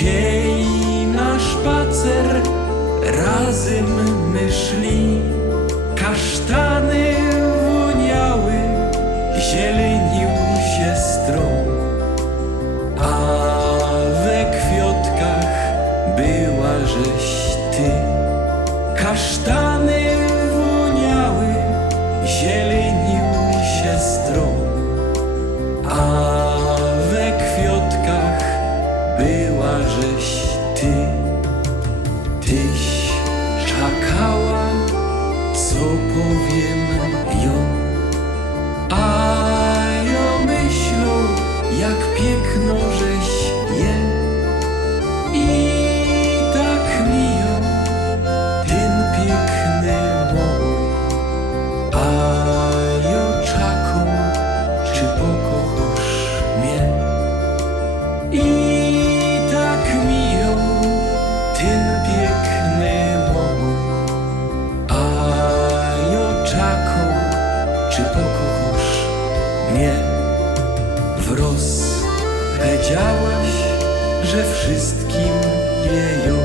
Kiej na spacer razem my szli, kasztany woniały, zielenił się stron, a we kwiatkach była żeś ty. Kasztany woniały, zielenił się stron, a we kwiatkach była żeś ty. Tyś czekała, co powiem ją, a ja myślą, jak piękno żeś je. I tak miją ten piękny mój, a ja czekam, czy pokochasz mnie. I tak miją ten piękny mój, a ja czekam, czy pokochasz mnie. Wroz powiedziałaś, że wszystkim wieją,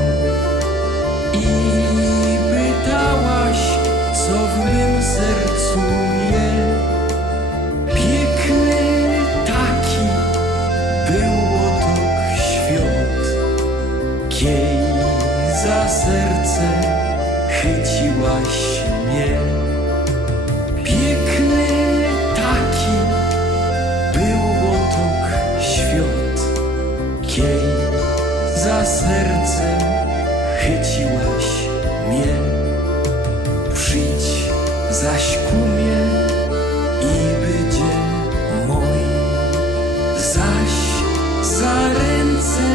i pytałaś, co w mym sercu je. Piękny taki był otok świat, kiej za serce chyciłaś mnie. Piękny taki był otok świat, kiej za serce chyciłaś mnie. Przyjdź zaś ku mnie i będzie mój, zaś za ręce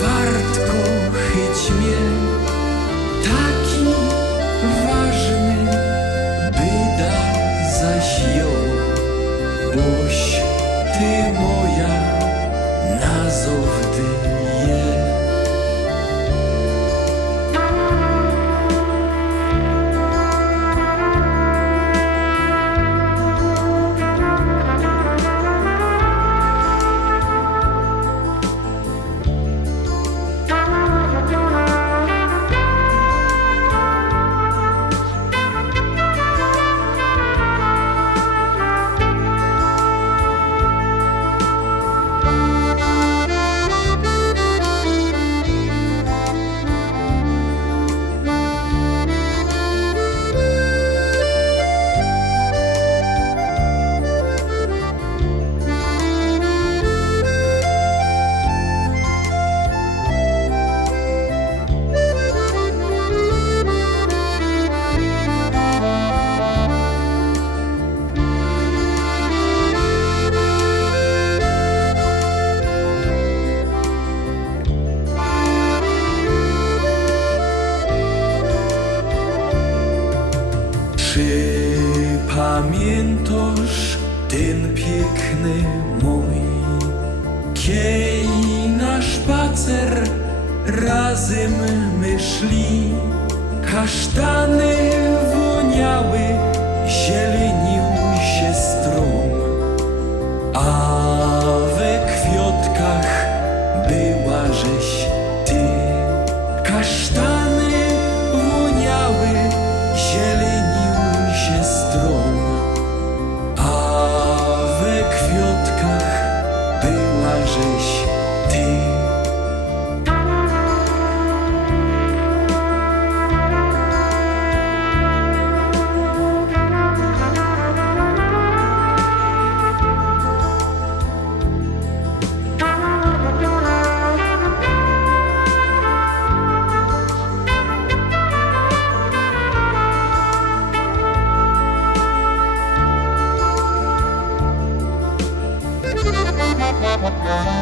wartko chyć mnie. Taki ważny byda zaś ją, boś ty moja nazowdy je. Czy pamiętasz ten piękny mój, kiej na spacer razem my szli, kasztany woniały, zielenił się stron, a we kwiatkach była żeś ty. Kasztany woniały, zielenił się stron, a we kwiatkach była żeś ty. Thank you.